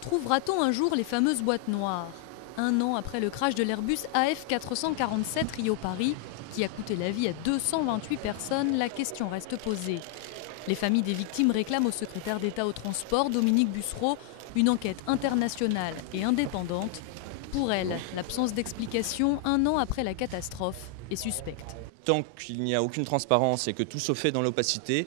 Trouvera-t-on un jour les fameuses boîtes noires? Un an après le crash de l'Airbus AF447 Rio-Paris, qui a coûté la vie à 228 personnes, la question reste posée. Les familles des victimes réclament au secrétaire d'État au transport, Dominique Bussereau, une enquête internationale et indépendante. Pour elle, l'absence d'explication, un an après la catastrophe, est suspecte. Tant qu'il n'y a aucune transparence et que tout se fait dans l'opacité,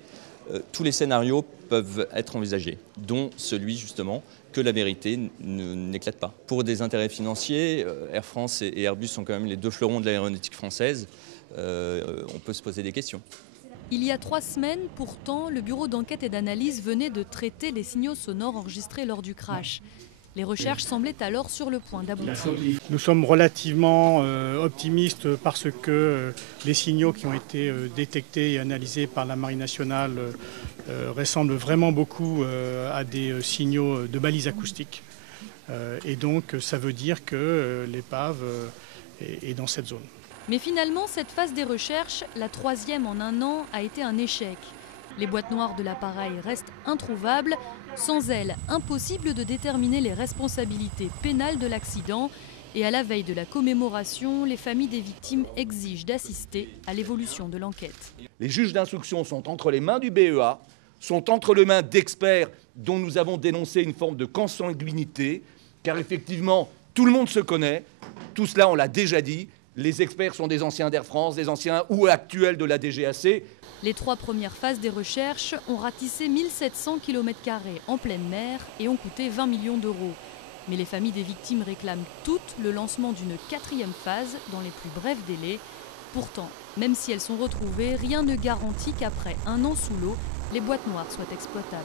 tous les scénarios peuvent être envisagés, dont celui justement que la vérité n'éclate pas. Pour des intérêts financiers, Air France et Airbus sont quand même les deux fleurons de l'aéronautique française. On peut se poser des questions. Il y a 3 semaines, pourtant, le bureau d'enquête et d'analyse venait de traiter les signaux sonores enregistrés lors du crash. Les recherches semblaient alors sur le point d'aboutir. Nous sommes relativement optimistes parce que les signaux qui ont été détectés et analysés par la Marine nationale ressemblent vraiment beaucoup à des signaux de balises acoustiques. Et donc ça veut dire que l'épave est dans cette zone. Mais finalement, cette phase des recherches, la 3e en un an, a été un échec. Les boîtes noires de l'appareil restent introuvables. Sans elles, impossible de déterminer les responsabilités pénales de l'accident. Et à la veille de la commémoration, les familles des victimes exigent d'assister à l'évolution de l'enquête. Les juges d'instruction sont entre les mains du BEA, sont entre les mains d'experts dont nous avons dénoncé une forme de consanguinité, car effectivement, tout le monde se connaît. Tout cela, on l'a déjà dit. Les experts sont des anciens d'Air France, des anciens ou actuels de la DGAC. Les 3 premières phases des recherches ont ratissé 1700 km² en pleine mer et ont coûté 20 millions d'euros. Mais les familles des victimes réclament toutes le lancement d'une 4e phase dans les plus brefs délais. Pourtant, même si elles sont retrouvées, rien ne garantit qu'après un an sous l'eau, les boîtes noires soient exploitables.